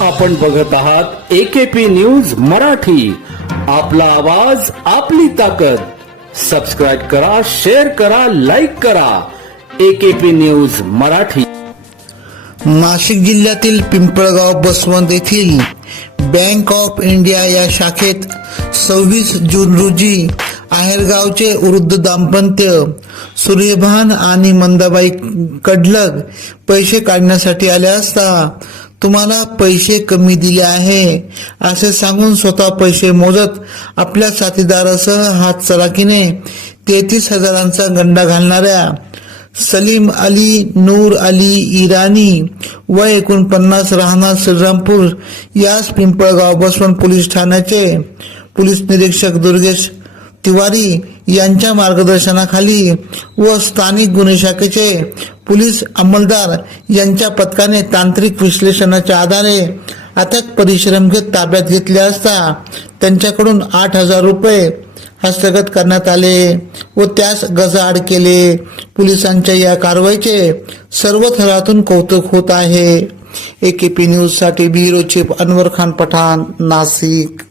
आपण बघत आहात एकेपी न्यूज मराठी. आपला आवाज आपली ताकद. सबस्क्राईब करा शेअर करा लाईक करा. AKP news Marathi. नाशिक जिल्ह्यातील पिंपळगाव बसवंत येथील बँक ऑफ इंडिया या शाखेत सव्वीस जून रोजी आहेरगावचे वृद्ध दाम्पत्य सूर्यभान आणि मंदाबाई कडलग पैसे काढण्यासाठी आले असता तुम्हाला पैसे कमी दिले आहे असे सांगून स्वतः पैसे मोजत आपल्या साथीदारासह हात चलाकीने तेहतीस हजारांचा गंडा घालणाऱ्या सलीम अली नूर अली इराणी व एकोणपन्नास राहणार श्रीरामपूर यास पिंपळगाव बसवण पोलीस ठाण्याचे पोलीस निरीक्षक दुर्गेश तिवारी यांच्या मार्गदर्शनाखाली व स्थानिक गुन्हे शाखेचे पोलीस अंमलदार यांच्या पथकाने तांत्रिक विश्लेषणाच्या आधारे अथक परिश्रम घेत ताब्यात घेतले असता त्यांच्याकडून आठ हजार रुपये हस्तगत करण्यात आले व त्यास गजाआड केले. पोलिसांच्या या कारवाईचे सर्व थरातून कौतुक होत आहे. एकेपी न्यूजसाठी ब्युरो चीफ अनवर खान पठाण नाशिक.